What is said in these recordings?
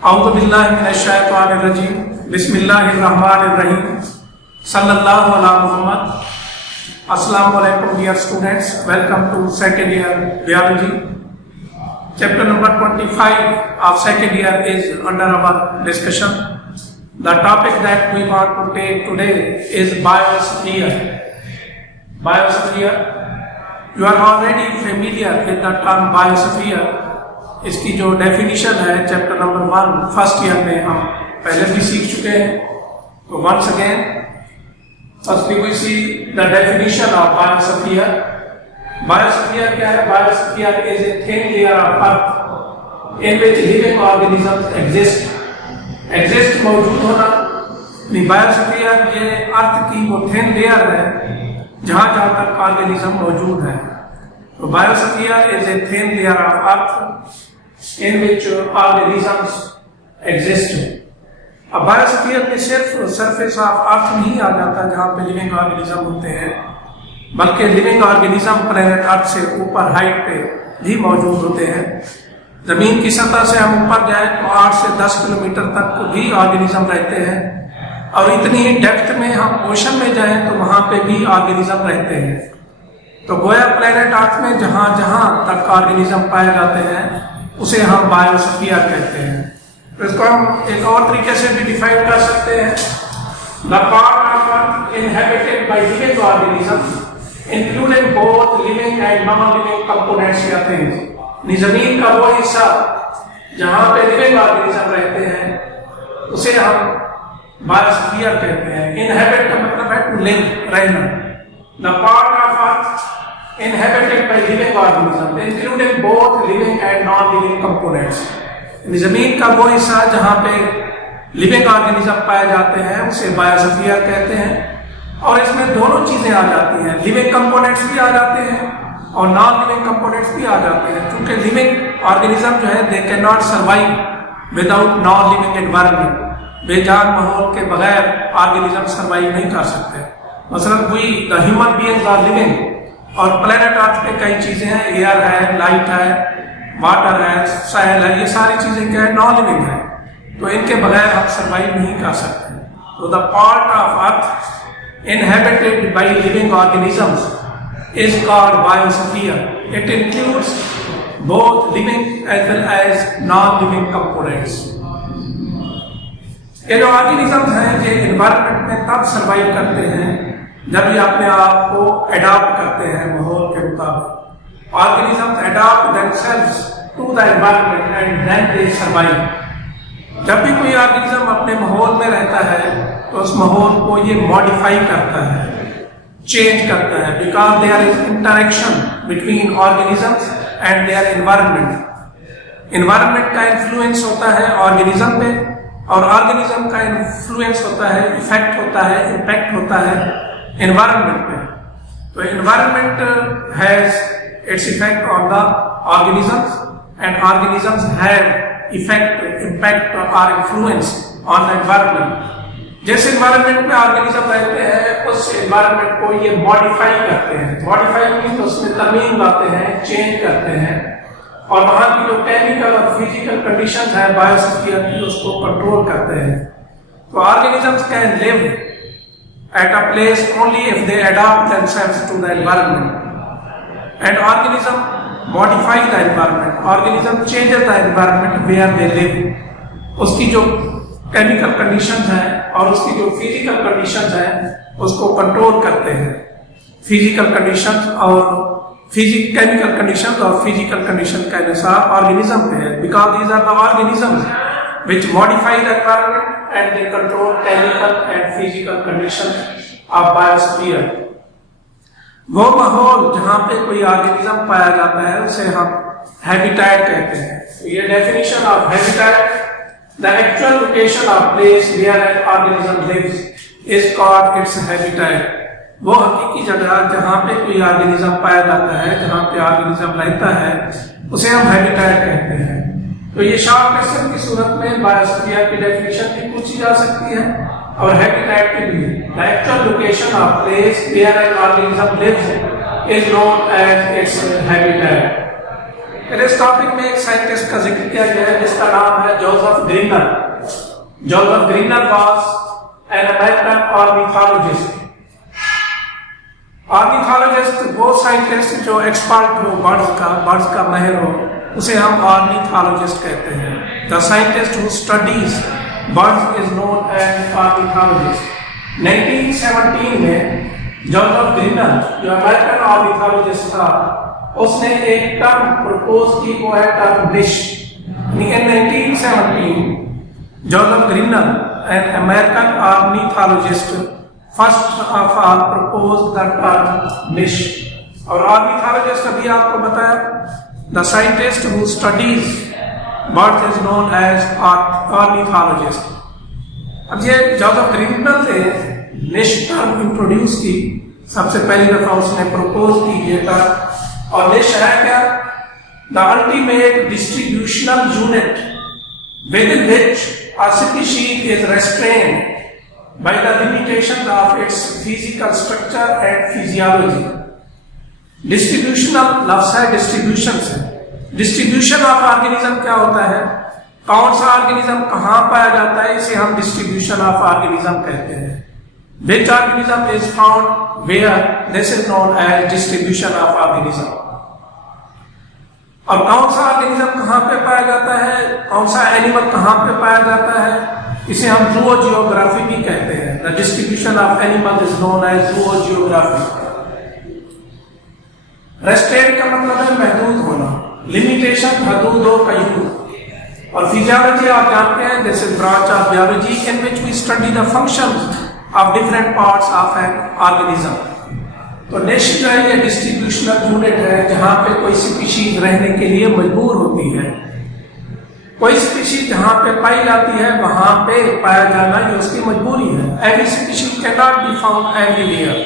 أعوذ بالله من الشيطان الرجيم بسم الله الرحمن الرحيم Sallallahu ala Muhammad. Assalamu alaikum dear students, welcome to second year biology. Chapter number 25 of second year is under our discussion. The topic that we want to take today is biosphere. Biosphere, you are already familiar with the term biosphere. इसकी जो definition है chapter number 1 first year में हम पहले भी सीख चुके हैं. तो once again firstly we see the definition of biosphere. Biosphere क्या है? Biosphere is a thin layer of earth in which living organisms exist मौजूद होना. बायोस्फीयर ये अर्थ की वो थिन लेयर है जहां जहां तक ऑर्गेनिज्म मौजूद है. तो biosphere is a thin layer of earth in which organisms exist. अब बायोस्फीयर में सिर्फ सरफेस ऑफ अर्थ नहीं आ जाता जहाँ पे लिविंग ऑर्गेनिज्म होते हैं, बल्कि लिविंग ऑर्गेनिज्म प्लेनेट अर्थ से ऊपर हाइट पे भी मौजूद होते हैं. जमीन की सतह से हम ऊपर जाए तो 8 से 10 किलोमीटर तक भी ऑर्गेनिज्म रहते हैं, और इतनी ही डेप्थ में हम ओशन में जाएं तो वहाँ पे भी ऑर्गेनिज्म रहते हैं. तो गोया प्लेनेट अर्थ में जहाँ जहाँ तक ऑर्गेनिज्म पाए जाते हैं उसे हम बायोस्फीयर कहते हैं. तो इसको हम एक और तरीके से भी डिफाइन कर सकते हैं. The part of earth inhabited by living organism including both living and non living components या थिंग्स. जमीन का वो हिस्सा जहाँ पे लिविंग ऑर्गेनिज्म रहते हैं उसे हम बायोस्फीयर कहते हैं. इनहेबिट का मतलब है टू लिव, रहना. The part of earth inhabited by living organisms including both living and non-living components. जमीन का वो हिस्सा जहाँ पे लिविंग ऑर्गेनिज्म पाए जाते हैं उसे बायोस्फीयर कहते हैं. और इसमें दोनों चीजें आ जाती हैं, लिविंग कंपोनेंट्स भी आ जाते हैं और नॉन लिविंग कंपोनेंट्स भी आ जाते हैं. क्योंकि लिविंग ऑर्गेनिज्म जो है they can not survive without non living environment. बेजान माहौल के बगैर ऑर्गेनिज्म सर्वाइव नहीं कर सकते. मसलन we the human beings are living, और प्लेनेट अर्थ पे कई चीजें हैं, एयर है, लाइट है, वाटर है, सॉइल है, ये सारी चीजें क्या है? नॉन लिविंग है. तो इनके बगैर हम सर्वाइव नहीं कर सकते. तो the part of earth inhabited by living organisms is called biosphere. It includes both living as well as non living components. ये जो ऑर्गेनिजम्स हैं ये एनवायरनमेंट में तब सर्वाइव करते हैं जब ये अपने आप को अडॉप्ट करते हैं माहौल के मुताबिक. Organisms adopt themselves to the environment and then they survive. जब भी कोई ऑर्गेनिज्म अपने माहौल में रहता है तो उस माहौल को ये मॉडिफाई करता है, चेंज करता है, because there is interaction between organisms and their environment. Environment का इन्फ्लुएंस होता है ऑर्गेनिज्म पे, और ऑर्गेनिज्म का इन्फ्लुएंस होता है, इफेक्ट होता है, इम्पैक्ट होता है एनवायरनमेंट पे. तो environment has its effect on the organisms and organisms have effect, impact और इन्फ्लुएंस ऑन द एनवायरनमेंट. जिस एनवायरनमेंट में ऑर्गेनिज्म रहते हैं उस एनवायरनमेंट को ये मॉडिफाई करते हैं. मॉडिफाई मीन्स तो उसमें तरमीम लाते हैं, चेंज करते हैं, और वहाँ की जो केमिकल और फिजिकल कंडीशंस है बायोस्फीयर की उसको कंट्रोल करते हैं. तो organisms can live at a place only if they adapt themselves to the environment, and organism modify the environment. Organism changes the environment where they live. उसकी जो chemical conditions हैं और उसकी जो फिजिकल कंडीशंस हैं उसको कंट्रोल करते हैं. फिजिकल कंडीशंस और केमिकल कंडीशंस और फिजिकल कंडीशन के अनुसार ऑर्गेनिज्म पे है, because these are the organisms which modify the environment and they control chemical and physical conditions of biosphere. वो माहौल जहाँ पे कोई ऑर्गेनिज्म पाया जाता है उसे हम हैबिटेट कहते हैं. ये definition of habitat, the actual location of place where an organism lives is called its habitat. वो हकीकी जगह जहाँ पे कोई ऑर्गेनिज्म पाया जाता है, जहाँ पे ऑर्गेनिज्म रहता है उसे हम हैबिटेट कहते हैं. तो ये शॉर्ट क्वेश्चन की सूरत में बायोस्फीयर की डेफिनेशन भी पूछी जा सकती है और हैबिटेट की भी. The actual location of place where an organism lives is known as its habitat. میرے اس ٹاپک میں ایک سائنٹسٹ کا ذکر کیا گیا ہے جس کا نام ہے Joseph Grinnell. Joseph Grinnell was an American ornithologist. Ornithologist وہ سائنٹسٹ جو ایکسپرٹ ہو برڈز کا ماہر ہو, اسے ہم آرنیتھولوجسٹ کہتے ہیں. The scientist who studies birds is known as ornithologist. 1917 میں جوزف گرینر جو امریکن آرنیتھولوجسٹ تھا, اس نے ایک ٹرم پرپوز کی, وہ ہے ٹرم نش. In 1917 Joseph greener an American ornithologist first of all proposed the term niche. اور ornithologist ابھی آپ کو بتایا, the scientist who studies birds is known as ornithologist. اب یہ جوزف گرینر نے نش ٹرم انٹروڈیوس کی, سب سے پہلی دفعہ اس نے پروپوز کی یہ ٹرم. اور نش ہے کیا؟ the ultimate distributional unit within which a species is restrained by the limitations of its physical structure and physiology. Distributional لفظ ہے distribution سے. Distribution of organism کیا ہوتا ہے؟ کون سا آرگنیزم کہاں پایا جاتا ہے, اسے ہم distribution of organism کہتے ہیں. Which organism is found where, this is known as distribution of organism. اور کون سا آرگنیزم کہاں پہ پایا جاتا ہے, کون سا اینیمل کہاں پہ پایا جاتا ہے, اسے ہم زوجیوگرافی بھی کہتے ہیں. The distribution of animal is known as zoography. Restraint کا مطلب ہے محدود ہونا, limitation حدود و قیود. اور فیزیولوجی آپ جانتے ہیں, this is branch of biology in which we study the functions of different parts of an organism. تو نش جو ہے یہ ڈسٹریبیوشنل یونٹ ہے جہاں پہ کوئی اسپیشیز رہنے کے لیے مجبور ہوتی ہے. کوئی اسپیشیز جہاں پہ پائی جاتی ہے وہاں پہ پایا جانا یہ اس کی مجبوری ہے. Every species can not be found everywhere.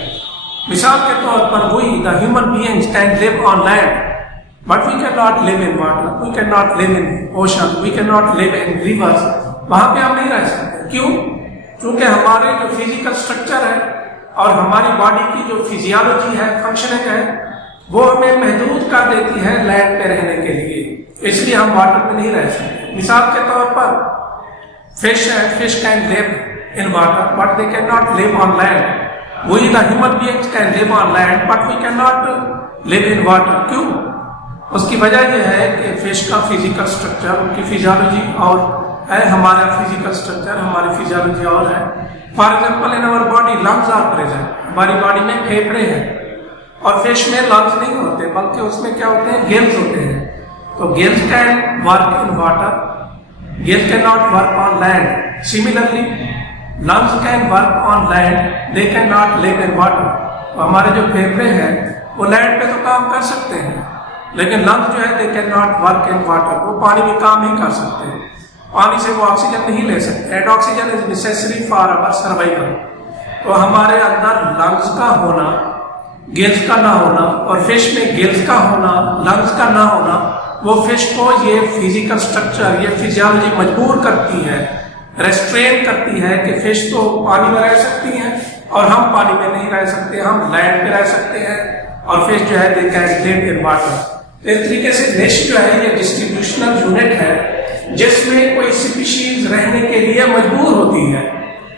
مثال کے طور پر وہی the human beings can live on land but we can not live in water, we can not live in ocean, we can not live in rivers. وہاں پہ ہم نہیں رہ سکتے. کیوں؟ کیونکہ ہمارے جو فزیکل اسٹرکچر ہے اور ہماری باڈی کی جو فزیالوجی ہے, فنکشننگ ہے, وہ ہمیں محدود کر دیتی ہے لینڈ پہ رہنے کے لیے. اس لیے ہم واٹر پہ نہیں رہ سکتے. مثال کے طور پر فش ہے, fish can live in water but they can not live on land. وہی the human beings can live on land but we can not live in water. کیوں؟ اس کی وجہ یہ ہے کہ فش کا فزیکل اسٹرکچر, ان کی فزیالوجی اور ہے, ہمارا فزیکل اسٹرکچر, ہماری فزیالوجی اور ہے. For example in our body lungs are present. ہماری باڈی میں پھیپھڑے ہیں اور فش میں لنگز نہیں ہوتے بلکہ اس میں کیا ہوتے ہیں, گلز ہوتے ہیں. تو gills can work in water, gills can not work on land. Similarly lungs can work on land, they can not live in water. ہمارے جو پھیپھڑے ہیں وہ لینڈ پہ تو کام کر سکتے ہیں لیکن لنگز جو ہے دے can not work in water, وہ پانی میں کام نہیں کر سکتے. پانی سے وہ آکسیجن نہیں لے سکتے. And oxygen is necessary for our survival. تو ہمارے اندر لنگز کا ہونا, گلز کا نہ ہونا, اور فش میں گلز کا ہونا, لنگز کا نہ ہونا, وہ فش کو یہ فزیکل اسٹرکچر, یہ فزیالوجی مجبور کرتی ہے, ریسٹرین کرتی ہے کہ فش تو پانی میں رہ سکتی ہیں اور ہم پانی میں نہیں رہ سکتے, ہم لینڈ پہ رہ سکتے ہیں, اور فش جو ہے they can live in water. اس طریقے سے نش جو ہے یہ ڈسٹریبیوشنل یونٹ ہے جس میں کوئی اسپیشیز رہنے کے لیے مجبور ہوتی ہے.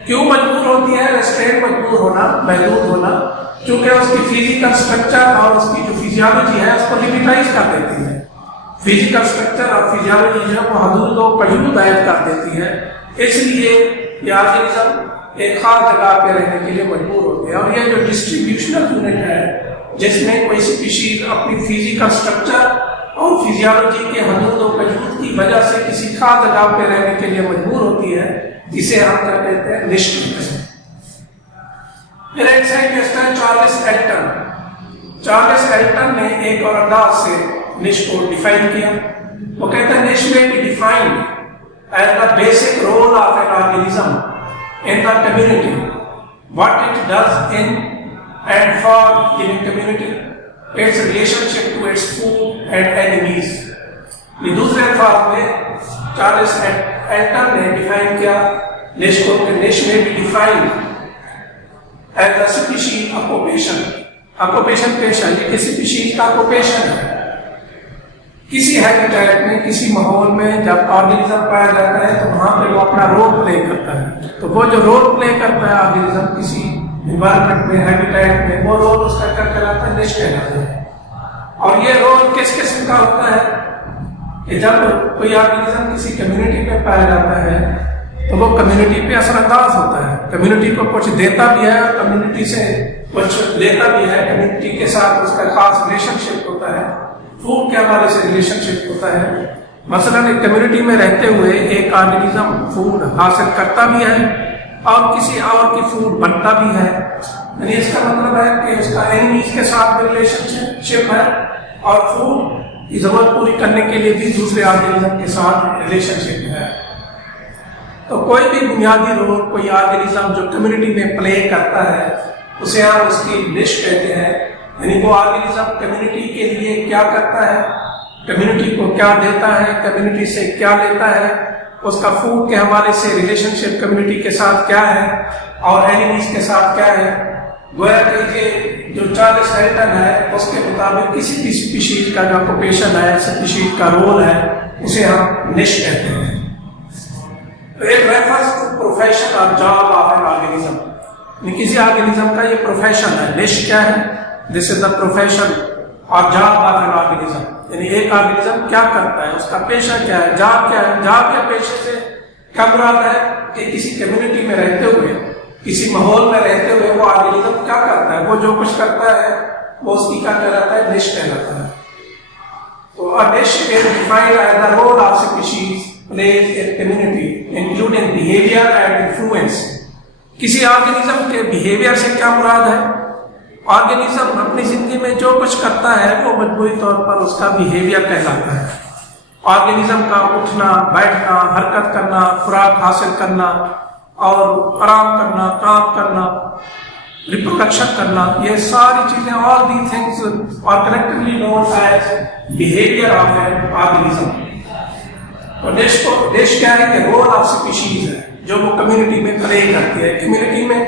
کیوں مجبور ہوتی ہے؟ ریسٹرین مجبور ہونا, محدود ہونا, کیونکہ اس کی فزیکل اسٹرکچر اور اس کی جو فزیالوجی ہے اس کو لمیٹائز کر دیتی ہے. فزیکل اسٹرکچر اور فزیالوجی جو ہے وہ حدود و قیود عائد کر دیتی ہے. اس لیے یہ آرگنیزم ایک خاص جگہ پہ رہنے کے لیے مجبور ہوتے ہیں. اور یہ جو ڈسٹریبیوشنل یونٹ ہے جس میں کوئی اسپیشیز اپنی فزیکل اسٹرکچر اور فزیالوجی کے حدود و قیود کی وجہ سے کسی خاص جگہ پہ رہنے کے لیے مجبور ہوتی ہے, اسے ہم کیا کہتے ہیں, نش کہتے ہیں. پھر ایک سائنٹسٹ ہے چارلس ایلٹن. چارلس ایلٹن نے ایک اور انداز سے نش کو ڈیفائن کیا. وہ کہتے ہیں niche may be defined as the basic role of an organism in the community, what it does in and for living community, its relationship to its food and enemies. یہ دوسرے الفاظ میں چارلس ایلٹن نے define کیا نش کو کہ نش میں بھی define as a species occupation. Occupation پیشہ, یہ کسی اسپیشیز کا آکوپیشن ہے. किसी हैबिटेट में, किसी माहौल में जब ऑर्गेनिज्म पाया जाता है तो वहाँ पे वो अपना रोल प्ले करता है। तो वो जो रोल प्ले करता है ऑर्गेनिज्म किसी इन्वायरमेंट में, हैबिटेट में, वो रोल उसका क्या कहलाता है? निश कहलाता है। और ये रोल किस किस्म का होता है कि जब कोई ऑर्गेनिज्म किसी कम्युनिटी में पाया जाता है तो वो कम्युनिटी पे असरअंदाज होता है, कम्युनिटी को कुछ देता भी है और कम्युनिटी से कुछ लेता भी है, कम्युनिटी के साथ उसका खास रिलेशनशिप होता है, फूड के हवाले से रिलेशनशिप होता है। मसलन एक कम्युनिटी में रहते हुए एक ऑर्गेनिज्म फूड हासिल करता भी है और किसी और की फूड बनता भी है, यानी इसका मतलब है कि उसका एनिमीज के साथ भी रिलेशनशिप है और फूड की जरूरत पूरी करने के लिए भी दूसरे ऑर्गेनिज्म के साथ रिलेशनशिप है। तो कोई भी बुनियादी रोल कोई ऑर्गेनिज्म जो कम्युनिटी में प्ले करता है उसे हम उसकी निश कहते हैं, यानी वो ऑर्गेनिज्म कम्युनिटी के लिए क्या करता है, कम्युनिटी को क्या देता है, कम्युनिटी से क्या लेता है, उसका फूड के हवाले से रिलेशनशिप कम्युनिटी के साथ क्या है और एनिमीज के साथ क्या है। गोया कि जो चार्ल्स डाल्टन है उसके मुताबिक किसी भी स्पीशीज का जो ऑक्यूपेशन है, स्पीशीज का रोल है, उसे हम निश कहते हैं। It refers to profession or job of an organism. किसी ऑर्गेनिज्म का ये प्रोफेशन है। निश क्या है? दिस इज द प्रोफेशन और जॉब ऑफ एन ऑर्गेनिज्म, यानी एक ऑर्गेनिज्म क्या करता है, उसका पेशा क्या है, जॉब क्या है। जॉब के पेशे से क्या मुराद है कि किसी कम्युनिटी में रहते हुए, किसी माहौल में रहते हुए वो ऑर्गेनिज्म क्या करता है, वो जो कुछ करता है वो उसकी क्या कहलाता है? निश कहलाता है। तो a niche is defined as the role of species plays in community, including behavior and influence. किसी ऑर्गेनिज्म के बिहेवियर से क्या मुराद है? ऑर्गेनिज्म अपनी जिंदगी में जो कुछ करता है वो मजबूरी तौर पर उसका बिहेवियर कहलाता है। ऑर्गेनिज्म का उठना, बैठना, हरकत करना, खुराक हासिल करना और आराम करना, काम करना, रिप्रोडक्शन करना, ये सारी चीजें, all the things are collectively known as behaviour of an organism. तो देश क्या है कि रोल ऑफ स्पीशीज है जो वो कम्युनिटी में प्ले करती है। कम्युनिटी में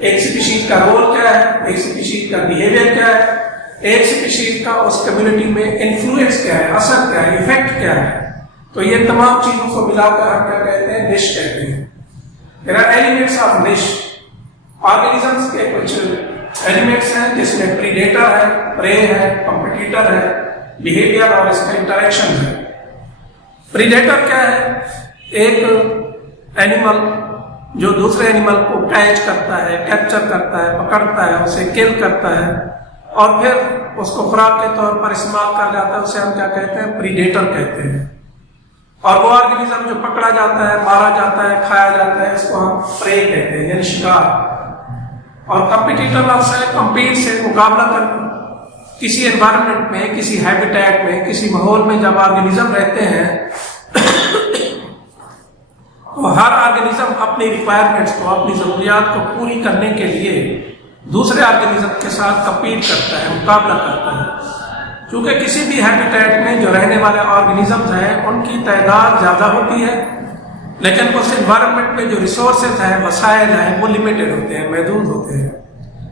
एक स्पीशीज का रोल क्या है, एक स्पीशीज का बिहेवियर क्या है, एक स्पीशीज का उस कम्युनिटी में इन्फ्लुएंस क्या है, असर क्या है, इफेक्ट क्या है। तो ये तमाम चीजों को मिलाकर हम क्या कहते हैं? निश कहते हैं। देयर आर एलिमेंट्स ऑफ निश। ऑर्गेनिजम्स के कुछ एलिमेंट्स हैं जिसमें प्रीडेटर है, प्रे है, कॉम्पिटिटर है, बिहेवियर और इसका इंटरेक्शन है। प्रीडेटर क्या है? एक एनिमल जो दूसरे एनिमल को कैच करता है, कैप्चर करता है, पकड़ता है, उसे किल करता है और फिर उसको खुराक के तौर पर इस्तेमाल कर जाता है, उसे हम क्या कहते हैं? प्रीडेटर कहते हैं। और वो ऑर्गेनिज्म जो पकड़ा जाता है, मारा जाता है, खाया जाता है, इसको हम प्रे कहते हैं, यानी शिकार। और कॉम्पिटिटर लफ्ज़ है कम्पीट से, मुकाबला करना। किसी एनवायरनमेंट में, किसी हैबिटेट में, किसी माहौल में जब ऑर्गेनिज्म रहते हैं तो हर ऑर्गेनिज्म अपनी रिक्वायरमेंट्स को, अपनी ज़रूरियात को पूरी करने के लिए दूसरे ऑर्गेनिज्म के साथ कम्पीट करता है, मुकाबला करता है। क्योंकि किसी भी हैबिटेट में जो रहने वाले ऑर्गेनिज्म हैं उनकी तादाद ज़्यादा होती है, लेकिन उस एनवायरनमेंट में जो रिसोर्सेज हैं, वसाइल हैं, वो लिमिटेड होते हैं, महदूद होते हैं।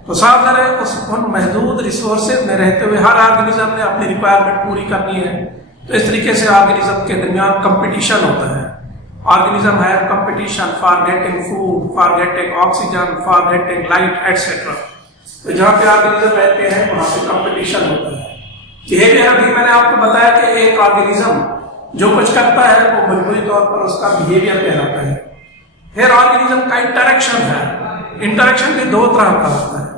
तो साफ ज़रा उन महदूद रिसोर्सेज में रहते हुए हर ऑर्गेनिज्म ने अपनी रिक्वायरमेंट पूरी करनी है। तो इस तरीके से ऑर्गेनिज्म के दरमियान कंपटीशन होता है। ऑर्गेनिज्म है competition for getting food, for getting oxygen, for getting light etcetera. तो जहाँ पे ऑर्गेनिज्म रहते हैं वहाँ पे कंपटीशन होता है। बिहेवियर अभी मैंने आपको बताया कि एक ऑर्गेनिज्म जो कुछ करता है वो मजबूरी तौर पर उसका बिहेवियर कहलाता है। फिर ऑर्गेनिज्म का इंटरेक्शन है। इंटरेक्शन भी दो तरह का होता है।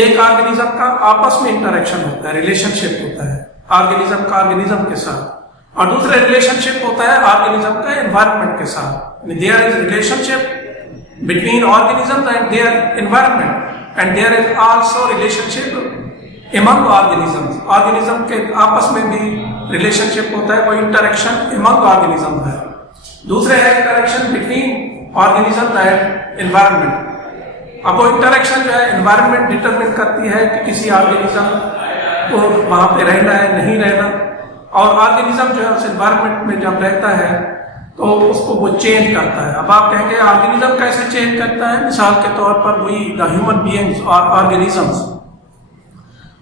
एक ऑर्गेनिज्म का आपस में इंटरेक्शन होता है, रिलेशनशिप होता है ऑर्गेनिज्म का ऑर्गेनिज्म के साथ, और दूसरा रिलेशनशिप होता है ऑर्गेनिज्म का एनवायरनमेंट के साथ। There is relationship between organism and their environment and there is also relationship among organisms. Organism के आपस में भी रिलेशनशिप होता है, वो इंटरेक्शन अमंग ऑर्गेनिज्म है। दूसरे है interaction between organism and environment. अब वो इंटरेक्शन जो है एनवायरनमेंट डिटरमिन करती है कि किसी ऑर्गेनिज्म को वहाँ पे रहना है, नहीं रहना, और ऑर्गेनिज्म जो है उस एनवायरनमेंट में जब रहता है तो उसको वो चेंज करता है। अब आप कहेंगे ऑर्गेनिज्म कैसे चेंज करता है? मिसाल के तौर पर वही द ह्यूमन बीइंग्स और organisms,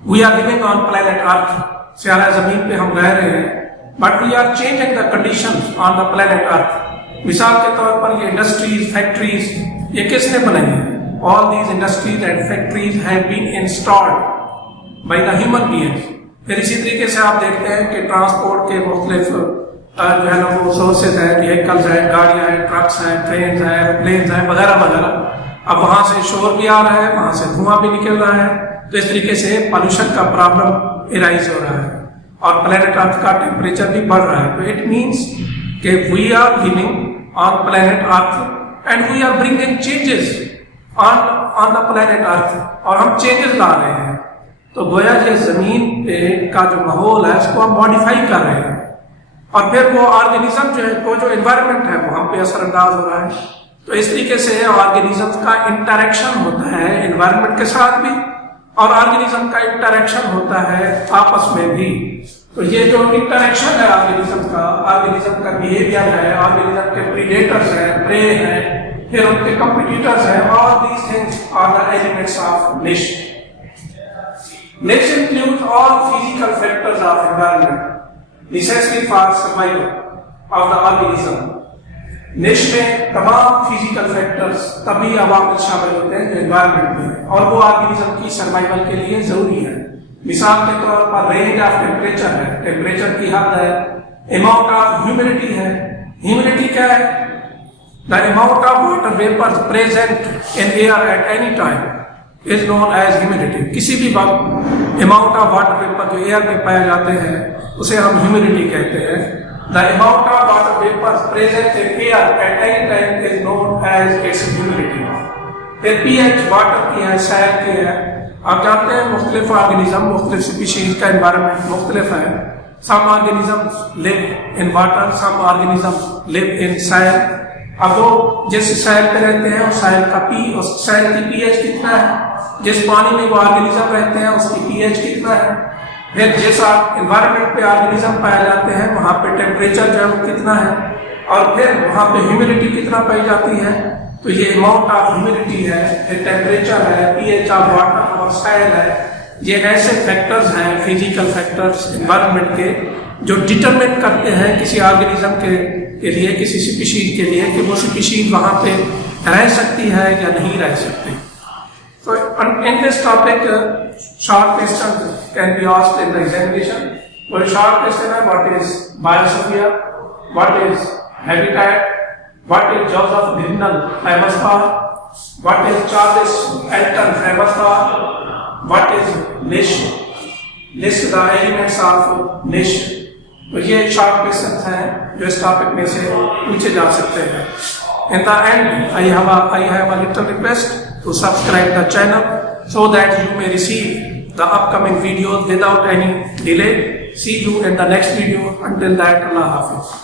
we are living on planet Earth, सारा जमीन पे हम रह रहे हैं, but we are changing the conditions on the planet Earth. مثال کے طور پر یہ انڈسٹریز فیکٹریز یہ کس نے بنائی ہیں؟ All these industries and factories have been installed by the human beings. پھر اسی طریقے سے آپ دیکھتے ہیں کہ ٹرانسپورٹ کے مختلف جو ہے نا وہ سورسز ہیں، وہیکلز ہیں، گاڑیاں ہیں، ٹرکس ہیں، ٹرینز ہیں، ایروپلینز ہیں وغیرہ وغیرہ. اب وہاں سے شور بھی آ رہا ہے، وہاں سے دھواں بھی نکل رہا ہے، تو اس طریقے سے پالوشن کا پرابلم ایرائز ہو رہا ہے اور پلانٹ ارتھ کا ٹیمپریچر بھی بڑھ رہا ہے. تو اٹ مینس کہ we are living on planet Earth and we are bringing changes on the planet Earth اور ہم چینجز لا رہے ہیں. تو گویا یہ زمین پہ کا جو ماحول ہے اس کو ہم ماڈیفائی کر رہے ہیں اور پھر وہ آرگینزم جو ہے وہ جو انوائرمنٹ ہے وہ ہم پہ اثر انداز ہو رہا ہے. تو اس طریقے سے آرگینزم کا انٹریکشن ہوتا ہے انوائرمنٹ کے ساتھ بھی اور آرگینزم کا انٹریکشن ہوتا ہے آپس میں بھی. تو یہ جو انٹریکشن ہے آرگینزم کا بیہیویئر ہے، آرگینزم کے پریڈیٹرز ہیں، پرے ہیں، پھر ان کے کمپیٹیٹرز ہیں، all these things are the elements of niche. Niche includes all physical factors of environment necessary for survival of the organism. niche میں تمام فزیکل فیکٹرز تبھی عوامل شامل ہوتے ہیں جو انوائرمنٹ میں اور وہ آرگینزم کی سروائیول کے لیے ضروری ہے. مثال کے طور پر رینج آف ٹیمپریچر ہے، ٹیمپریچر کی حد ہے، اماؤنٹ آف ہیومیڈیٹی ہے. ہیومیڈیٹی کیا ہے؟ The amount of water vapour present in air at any time is known as humidity. کسی بھی وقت اماؤنٹ آف واٹر ویپر جو ایئر میں پائے جاتے ہیں اسے ہم ہیومیڈیٹی کہتے ہیں. The amount of water vapour present in air at any time is known as its humidity. پھر پی ایچ واٹر کی ہے، سیل کی ہے. آپ جانتے ہیں مختلف آرگینزم مختلف اسپیشیز کا انوائرمنٹ مختلف ہے. Some organism live in water, some organism live in soil. اب وہ جس سائل پہ رہتے ہیں اس سائل کا اس سائل کی پی ایچ کتنا ہے، جس پانی میں وہ آرگینزم رہتے ہیں اس کی پی ایچ کتنا ہے، پھر جس انوائرمنٹ پہ آرگینزم پائے جاتے ہیں وہاں پہ ٹیمپریچر جو ہے وہ کتنا ہے اور پھر وہاں پہ ہیومیڈیٹی کتنا پائی جاتی ہے. تو یہ اماؤنٹ آف ہیومیڈیٹی ہے، ٹیمپریچر ہے، پی ایچ آف واٹر اور سائل ہے. یہ ایسے فیکٹرز ہیں فزیکل فیکٹرز انوائرمنٹ کے جو ڈٹرمن کرتے ہیں کسی آرگینزم کے لیے، کسی اسپیشیز کے لیے کہ وہ اسپیشیز وہاں پہ رہ سکتی ہے یا نہیں رہ سکتی. تو in this topic short question can be asked in the examination. وہ شارٹ کوسچن ہے what is biosphere, what is habitat, what is Joseph Grinnell famous for, what is Charles Elton famous for, what is niche, list the elements of niche. تو یہ short questions ہیں جو اس topic میں سے پوچھے جا سکتے ہیں. In the end, I have a little request to subscribe the channel so that you may receive the upcoming videos without any delay. See you in the next video. Until that, Allah Hafiz.